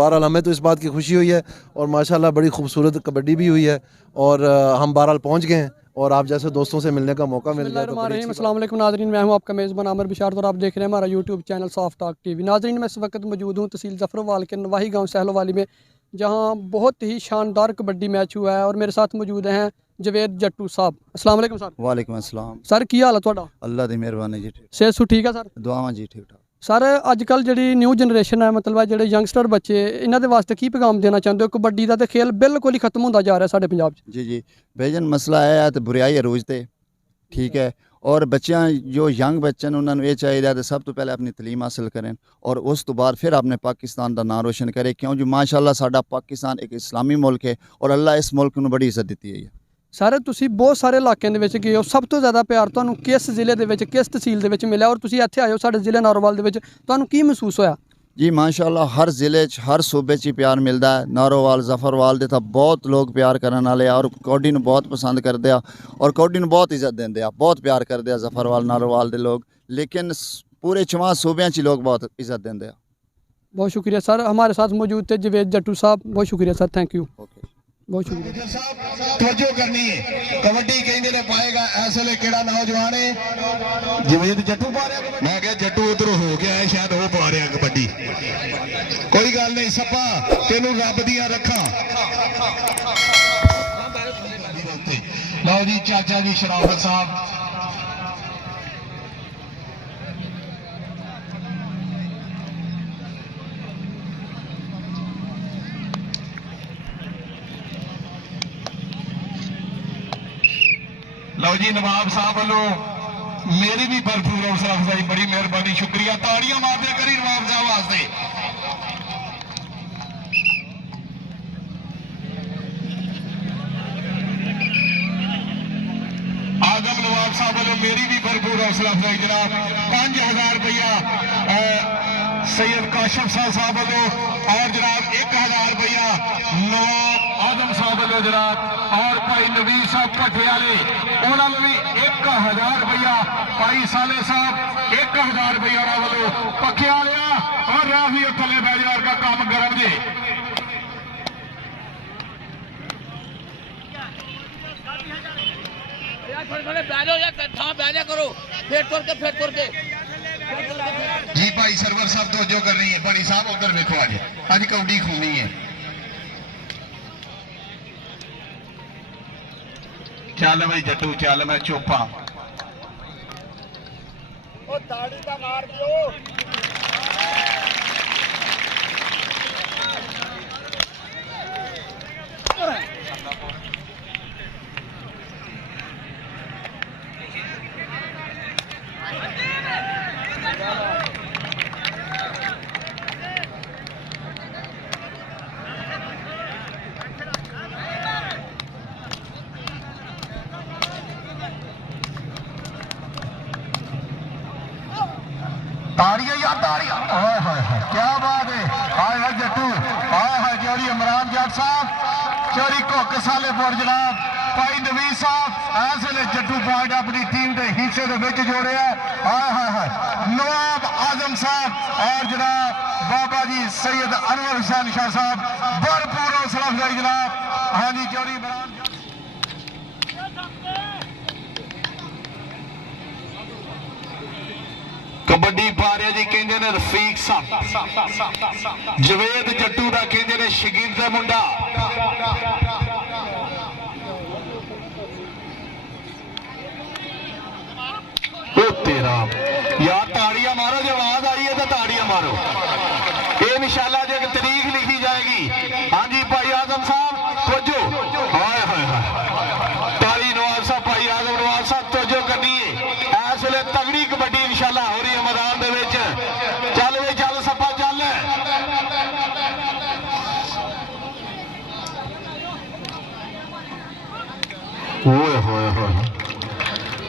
बहरहाल हमें तो इस बात की खुशी हुई है और माशाल्लाह बड़ी खूबसूरत कबड्डी भी हुई है और हम बहरहाल पहुँच गए हैं और आप जैसे दोस्तों से मिलने का मौका मिल गया तो बड़ी अच्छी बात। अस्सलाम वालेकुम नाज़रीन, मैं हूं आपका मेज़बान आमिर बिशारत और आप देख रहे हैं हमारा YouTube channel soft talk TV. नाज़रीन, मैं इस वक्त मौजूद हूं तहसील ज़फ़रवाल के नवाही गांव सहलोवाली में, जहां बहुत ही शानदार कबड्डी मैच हुआ है और मेरे साथ मौजूद हैं जवेद जट्टू साहब। अस्सलाम वालेकुम सर। वालेकुम अस्सलाम। सर की हाल है तुहाडा? अल्लाह दी मेहरबानी जी, सेहत सू ठीक है सर? दुआवां जी ठीक ठाक। सर अजकल जिहड़ी न्यू जनरेशन है, मतलब जिहड़े यंगस्टर बच्चे, इन्हां दे वास्ते की पैगाम देना चाहते हो? कबड्डी दा ते खेल बिल्कुल ही खत्म होंदा जा रहा है साडे पंजाब च। जी बेजन मसला है तो बुराई अरूज ते ठीक है और बच्चियां जो यंग बच्चे ने उन्होंने ये चाहिए तो सब तो पहले अपनी तलीम हासिल करें और उस तो बाद फिर अपने पाकिस्तान का नाम रोशन करें, क्यों जो माशाल्लाह साडा पाकिस्तान एक इस्लामी मुल्क है और अल्लाह इस मुल्क को बड़ी इज्जत दी है। सर तुसी बहुत सारे इलाकों के गए हो, सब तो ज़्यादा प्यार तुहानू किस जिले दे विच, किस तहसील दे विच मिला और तुसी इत्थे आए हो साडे जिले नारोवाल दे विच, तुहानू की महसूस होया? जी माशाल्लाह हर जिले च हर सूबे च प्यार मिलता है। नारोवाल ज़फ़रवाल दे तो बहुत लोग प्यार करने वाले और कबड्डी नूं बहुत पसंद करते हैं और कबड्डी नूं बहुत इज्जत देंगे, बहुत प्यार करते हैं ज़फ़रवाल नारोवाल दे लोग, लेकिन पूरे 4 सूबे च लोग बहुत इज्जत देंगे। बहुत शुक्रिया सर, हमारे साथ मौजूद थे जवेद जट्टू साहब, बहुत शुक्रिया सर, थैंक यू, ओके बहुत शुक्रिया। तवज्जो करनी है कबड्डी कहंदे ने पाएगा इस वेले केड़ा नौजवान है जवेद जट्टू पा रहा। मैं कहा जट्टू उधर हो गया है, शायद वो पा रहा कबड्डी। कोई गल नहीं सप्पा तेनू रब दियां रखा। लो जी चाचा जी शराफत साहब, लो जी नवाब साहब वालों मेरी भी भरपूर हौसला अफजाई, बड़ी मेहरबानी, शुक्रिया, ताड़ियां मारते करी नवाब साहब वास्ते। आगम नवाब साहब वालों मेरी भी भरपूर हौसला अफजाई जनाब। 5000 रुपया सैयद काशिफ साहब वालों और जनाब 1000 रुपया नवाब आजम साहब वालों जनाब और भाई नवीर साहब पटियाले उन्होंने भी 1000 रुपया, भाई साले साहब 1000 रुपया वालों पखियालिया और राफी थले बैजनार का काम गरम जी। जी भाई सरवर साहब तो जो कर रही है, बड़ी साहब उधर देखो आज आज कबड्डी खूनी है। चल भाई जट्टू चल, मैं चुप हाँ। ताड़ियां यार ताड़ियां, हाय हाय हाय क्या बात है, हाय हाय जट्टू, हाय हाय चौरी इमरान जट साहब, चौरी घुक सालेपुर जनाब, भाई नवीर साहब इस वेले जट्टू पॉइंट अपनी टीम के हिस्से के विच जोड़िया। हाय हाय हाय नवाब आजम साहब और जनाब बाबा जी सैयद अनवर हुसैन शाह साहब, भरपूर हौसला अफजाई जनाब। हाँ जी चौरी इमरान कबड्डी पा रहे जी, कहते ने रफीक साहब, जवेद जट्टू का कहते ने शकीर का मुंडा। तेरा यार ताड़ियां मारो, जो आवाज आई है तो ताड़ियां मारो। ये इंशाल्लाह जो तरीक लिखी जाएगी। हाँ जी भाई आजम साहब तवज्जो, हाय हाय हाय ताली नवाब साहब, भाई आजम नवाब साहब तवज्जो करनी है। इस वेले तगड़ी कबड्डी इंशाल्लाह हो रही है मैदान दे विच। चल वे चल सप्पा चल। ओए होए होए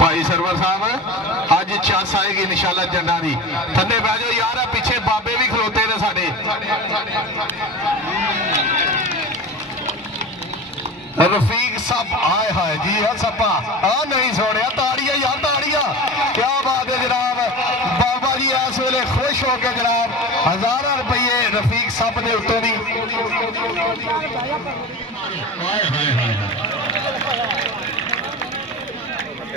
भाई सरवर साहब अज चस आएगी इंशाल्लाह जन्ना दी। थले बह जाओ यार, पिछे बाबे भी खलोते ने साडे। रफीक साहब आए हाय जी है सप्पा आ नहीं सोने ताड़ियां यार ताड़ियां, क्या बात है जनाब। बाबा जी इस वेले खुश होकर जनाब 1000 रुपये रफीक साहब ने उत्तों दी हाय हाय हाय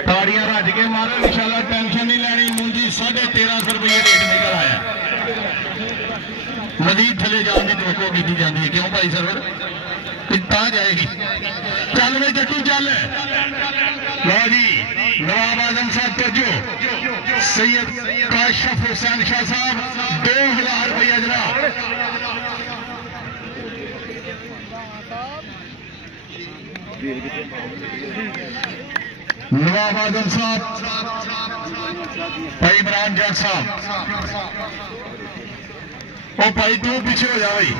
ताड़ियां रज के मारो इंशाल्लाह टेंशन नहीं लैनी मुंजी 1350 रुपये रेट निकल आया मजीद थले जाने की रोको की जाती है क्यों भाई सरवर कितना जाएगी चल वे जट्टू चल लो जी नवाब आजम साहब तो जो सैयद काशिफ हुसैन शाह साहब 2000 रुपया जनाब नवाब आजम साहब भाई इमरान जट साहब ओ भाई तू पीछे हो जा भाई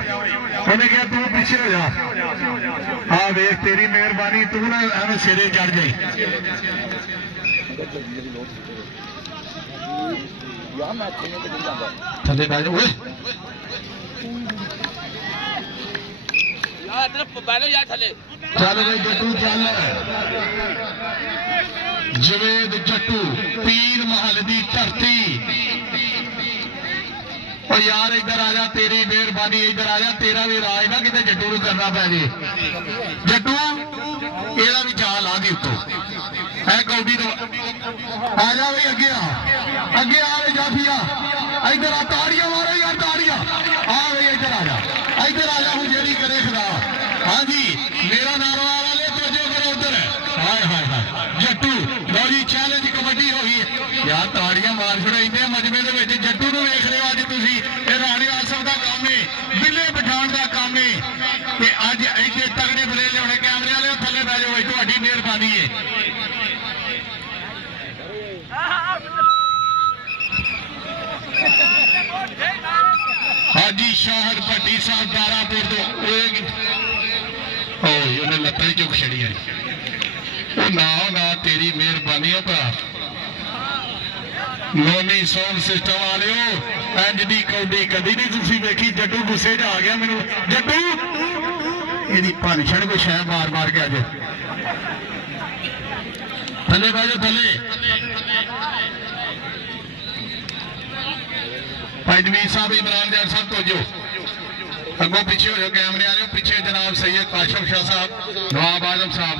उन्हें कहा तू पीछे हो जा हाँ वेख तेरी मेहरबानी तू ना एवं सिरे चढ़ जाई थले बैठ ओए चल भाई जट्टू चल जवेद जट्टू पीर महल दी धरती और यार इधर आ जा तेरी मेहरबानी इधर आ जा तेरा भी राज ना कितने जट्टू को करना पै जे जट्टू एदा भी चाल आ दी उत्तों है कौडी तो आ जा भाई अगे आ भाई जाफिया इधर आ ताड़ियां मारो यार ताड़ियां आ भाई इधर आ जा हूं जेड़ी करे खुदा हाँ जी मेरा नारा वाले तवज्जो करो उधर हाय हाय हाय जट्टू लो जी चैलेंज कबड्डी हो गई यार ताड़ियां मार छड़ाइंदे मजमे दे विच जट्टू नूं वेख रहे हो अज तुसीं ਇਹ ਰਾਣੀ ਆਸਫ ਦਾ ਕੰਮ ਹੈ ਬਿੱਲੇ ਬਿਠਾਉਣ ਦਾ ਕੰਮ ਹੈ ਤੇ ਅੱਜ ਇੱਥੇ ਤਗੜੇ ਬਲੇ ਲਿਆਉਣੇ ਕੈਮਰੇ ਵਾਲੇ ਥੱਲੇ ਬਹਿ ਜਾਓ ਭਾਈ ਤੁਹਾਡੀ ਮਿਹਰਬਾਨੀ ਹੈ ਹਾਜੀ ਸ਼ਾਹਰ ਭੱਟੀ ਸਾਹਿਬ ਦਾਰਾਪੁਰ ਤੋਂ ਓਏ ਉਹਨੇ ਲੱਤਾਂ ਹੀ ਚੁੱਕ ਛੜੀਆਂ ਉਹ ਨਾ ਤੇਰੀ ਮਿਹਰਬਾਨੀ ਹੈ ਭਰਾ लोनी साउंड सिस्टम वाले इंज दी कौडी कदी नहीं तुसी देखी जट्टू गुस्से च आ गया मैनू जट्टू एदी भनछड़ को शह मार मार के आज थले बह जाओ थले भाई नवीर साहब इमरान जट साहब तो जो अगों पीछे हो जाओ कैमरे आ रहे हो पीछे जनाब सैयद काशिफ शाह साहब नवाब आजम साहब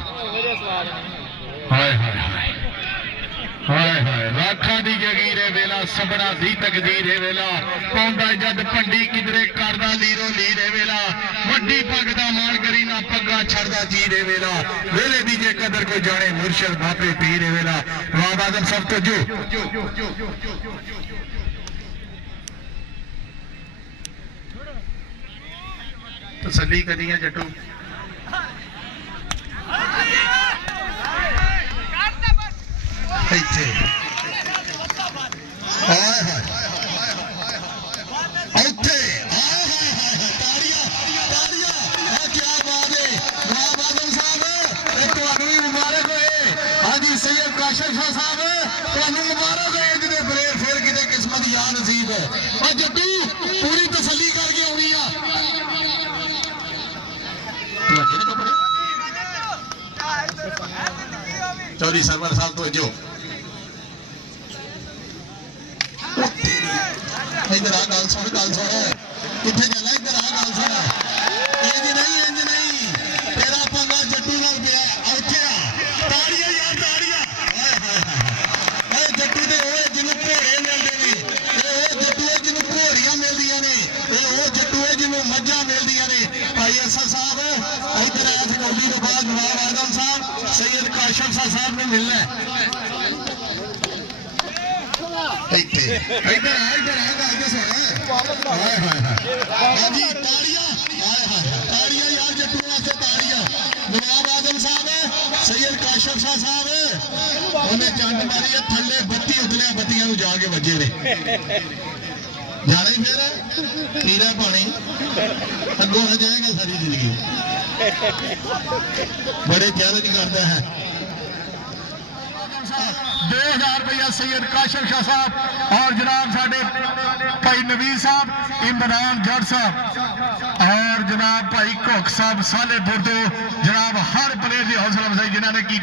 हाय हाय हाय हाय हाय राखा दी जगीर है वेला सबड़ा दी तकदीर है वेला पौंदा जद भंडी किधरे करदा लीरो लीर है वेला वड्डी पग दा मान करी ना पग्गा छड़दा चीर है वेला वेले दी जे कदर को जाने मुर्शिद बापे पीर है वेला नवाब आजम सब तो जो तसल्ली करिए जट्टू ਇੱਥੇ ਹਾਏ ਹਾਏ ਇੱਥੇ ਤਾੜੀਆਂ ਆ ਕੀ ਬਾਤ ਹੈ ਨਵਾਬ ਆਜ਼ਮ ਸਾਹਿਬ ਤੁਹਾਨੂੰ ਵੀ ਮੁਬਾਰਕ ਹੋਏ ਹਾਂਜੀ ਸੈਯਦ ਕਾਸ਼ਿਫ ਸ਼ਾਹ ਸਾਹਿਬ ਤੁਹਾਨੂੰ ਮੁਬਾਰਕ ਹੋਏ ਜਿਹਦੇ ਬਲੇਰ ਫੇਰ ਕਿਤੇ ਕਿਸਮਤ ਯਾਰ ਨਸੀਬ ਹੈ ਉਹ ਜੱਟੂ ਪੂਰੀ ਤਸੱਲੀ ਕਰਕੇ ਆਉਣੀ ਆ चौधरी सरवर साहब तो जो इधर आ गल सुन किथे जाना इधर आ गल सुन इंज नहीं तेरा पंगा जट्टू नाल पिया औखे आ ताड़ियां यार ताड़ियां हाय हाय हाय जट्टू दे ओए जिन्नू घोड़े मिलदे ने ए ओ जट्टू है जिन्नू घोड़ियां मिलदियां ने ए ओ जट्टू है जिन्नू मज्जां मिलदियां ने भाई असा साहब इधर आ कौडी के बाद नवाब आजम साहब सैयद काशिफ शाह साहब ने मिलना है इधर आ हाय हाय हाजी ताड़ियां यार जट्टू वास्ते ताड़ियां नवाब आजम साहब सैयद काशिफ शाह साहब उन्हें चंड मारी है थले बत्ती उतलिया बत्तियां नूं जाके वजे ने जाने फिर पीरा पानी अगों न जाएगा सारी जिंदगी बड़े चैलेंज करता है 2000 रुपया सैयद काशिफ शाह साहब और जनाब साडे भाई नवीर साहब इमरान जट साहब और जनाब भाई घुक साहब सालेपुर तो जनाब हर प्लेयर की हौसला अफजाई जिन्होंने की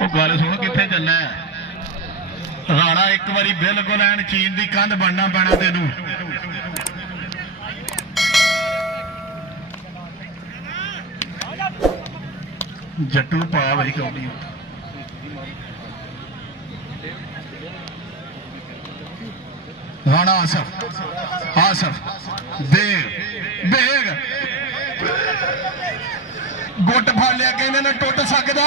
गल सुनो कितने चलना है ਰਾਣਾ ਇੱਕ ਵਾਰੀ ਬਿਲਕੁਲ ਐਨ ਚੀਨ ਦੀ ਕੰਧ ਬਣਨਾ ਪੈਣਾ ਤੈਨੂੰ। ਜੱਟੂ ਪਾ ਬਈ ਕੌਡੀ ਰਾਣਾ ਆਸਫ ਬੇਗ ਗੁੱਟ ਫੜ ਲਿਆ ਕਿ ਇਹਨਾਂ ਨੇ ਟੁੱਟ ਸਕਦਾ।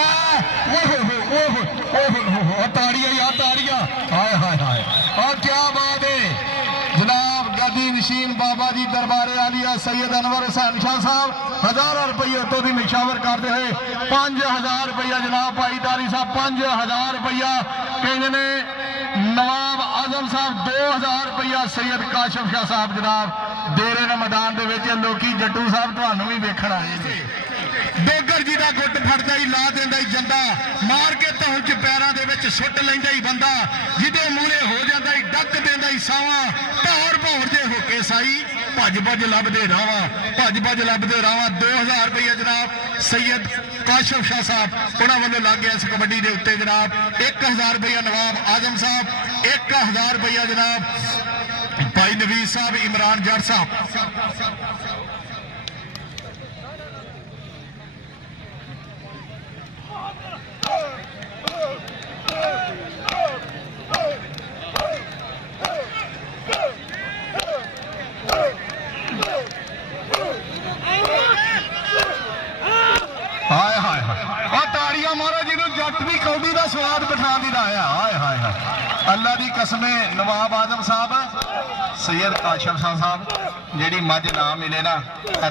ਓਹ ਤਾੜੀਆਂ ਯਾਰ ਤਾੜੀਆਂ, ਹਾਏ ਹਾਏ ਹਾਏ ਔਰ ਕੀ ਬਾਤ ਹੈ जनाब। गद्दी नशीन बाबा जी दरबारे आलिया सैयद अनवर हुसैन शाह साहब 1000 रुपये तो भी निशावर करते हुए 5000 रुपया जनाब भाई तारी साहब 5000 रुपया कहने ने नवाब आजम साहब 2000 रुपया सैयद काशिफ शाह साहब जनाब दे रहे ने मैदान के लोकी जट्टू साहब तुहानू भी वेखण आए ने। डोगर जी का गुट फड़ता ही ला देंदा ही जंदा मार के धौल च पैरों के विच सुट लैंदा ही बंदा जिदे मूहरे हो जाता ही डक देंदा ही सावा भौर भौर जे होके साई भज भज लभदे रावा भज भज लभदे रावा। 2000 रुपया जनाब सैयद काशिफ शाह साहब उन्होंने वालों लग गया इस कबड्डी के उत्ते जनाब। 1000 रुपया नवाब आजम साहब, 1000 रुपया जनाब भाई नवीज साहब इमरान जट साहब। हाय हाय हाय ताड़ियां मारो जिन्हों जट की कौडी का स्वाद बिठा दी आया। हाय हाय हाय अल्लाह की कसमे नवाब आजम साहब सैयद काशिफ शाह साहब जी मझ ना मिले ना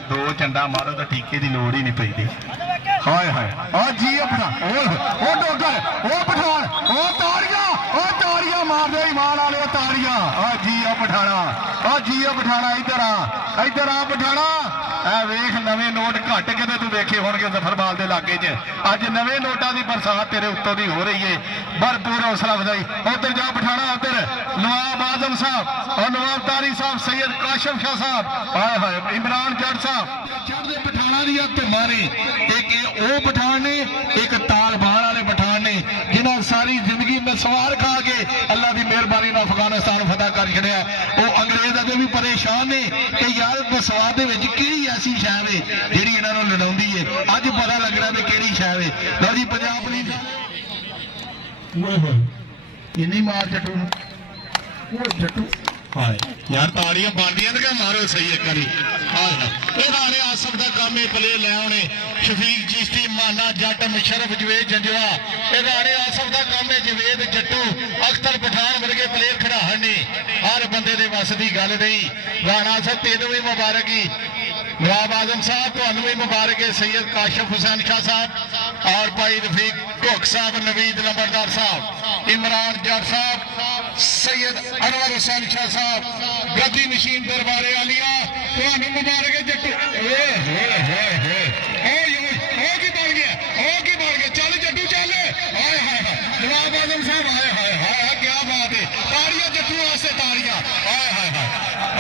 दो चंडा मारो तो टीके की लोड़ ही नहीं पैदी। हाय हाय जी अपना ओ डोगर ओ पठान ओ ताड़ियां मार दो ईमान वाले ताड़ियां जी पठाना जी पठाना इधर आ पठाना वेख नवे नोट घट के तू देखे होंगे जफरवाल के इलाके च अज नवे नोटा की बरसात तेरे उत्तों की हो रही है भरपूर हौसला अफजाई। उधर जा पठाना उधर नवाब आजम साहब और नवाब तारी साहब सैयद काशिफ शाह साहब हाय हाय इमरान जट साहब चढ़ते पठाना दी हत्थ मारे एक वो पठान ने एक तालबान वाले पठान ने जिन्हें सारी जिंदगी में सवार खा के अल्लाह की मेहरबानी अफगानिस्तान फतह कर छड़िया। वो अंग्रेज अजे भी परेशान ने कि यार बसवाद कि ऐसी शह है जी इन्होंने लड़ाउंदी है अज पता लगना भी कि शह है। लो जी पंजाब पुलिस इन्नी मार जट्टू हाय यार ताड़ियां बनदियां ते मारो सही एक बारी। राणे आसफ का काम है प्ले लै आने शफीक चिश्ती माना जट मुशरफ जवेद जंजवा राणे आसफ का काम है जवेद जट्टू अख्तर पठान वर्गे प्लेयर खड़ाहन ने हर बंदे दे वस दी गल नहीं। राणा आसफ तेनू भी मुबारक ही नवाब आजम साहब तुहानू भी मुबारक है सैयद काशिफ हुसैन शाह साहब और भाई रफीक घुक साहब नवीद लंबरदार साहब इमरान जट साहब सैयद अनवर हुसैन शाह साहब गद्दी नशीन दरबारे आलिया तुहानू मुबारक है जट्टू। चल जट्टू चल हाय हाय नवाब आजम साहब हाय हाय हाय क्या बात है ताड़ियां जट्टू वास्ते ताड़ियां हाय हाय हाय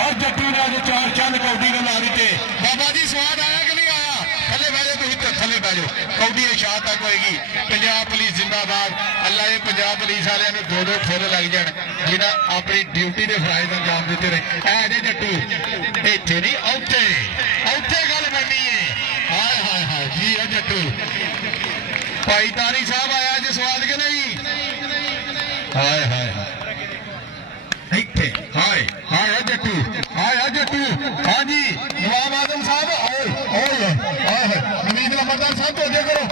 और जट्टू ने आज 4 चंद कौडी ने ला दी। बाबा जी स्वाद आया कि नहीं आया? थले बह जाओ तुम थले बह जाओ कौडी शाह तक होएगी। पंजाब पुलिस जिंदाबाद अल्लाह ये पंजाब पुलिस वाले दो फुल लग जाए जिन्हें अपनी ड्यूटी के फराइज अंजाम दिते रहे ऐ जट्टू इत्थे नहीं औथे गल बननी है। हाय हाय हाय जी है जट्टू भाई तारी साहब आया जो स्वाद के नहीं हाय हाय हाय हाय जट्टू हाँ जी नवाब आजम साहब नवीद लंबरदार साहब तोजो करो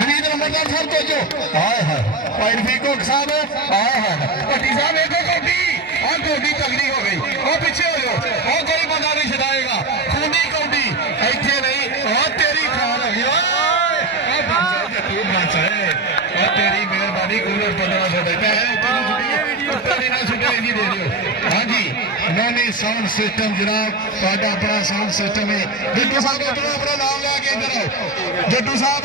नवीद लंबरदार साहब तोजो हाय हाय भाई रफीक घुक साहब हाय हाय भट्टी साहब एक कौडी और कौडी तगड़ी हो गई वो पीछे हो जाओ वो कोई बंदा नहीं छड़ाएगा खूनी कौडी इतने नहीं और तेरी खान हो गई तेरी मेहरबानी कूलर 1500 हाँ जी नहीं साउंड सिस्टम जनाब अपना साउंड सिस्टम है जट्टू साहब अपना नाम लैके इधर आओ जट्टू साहब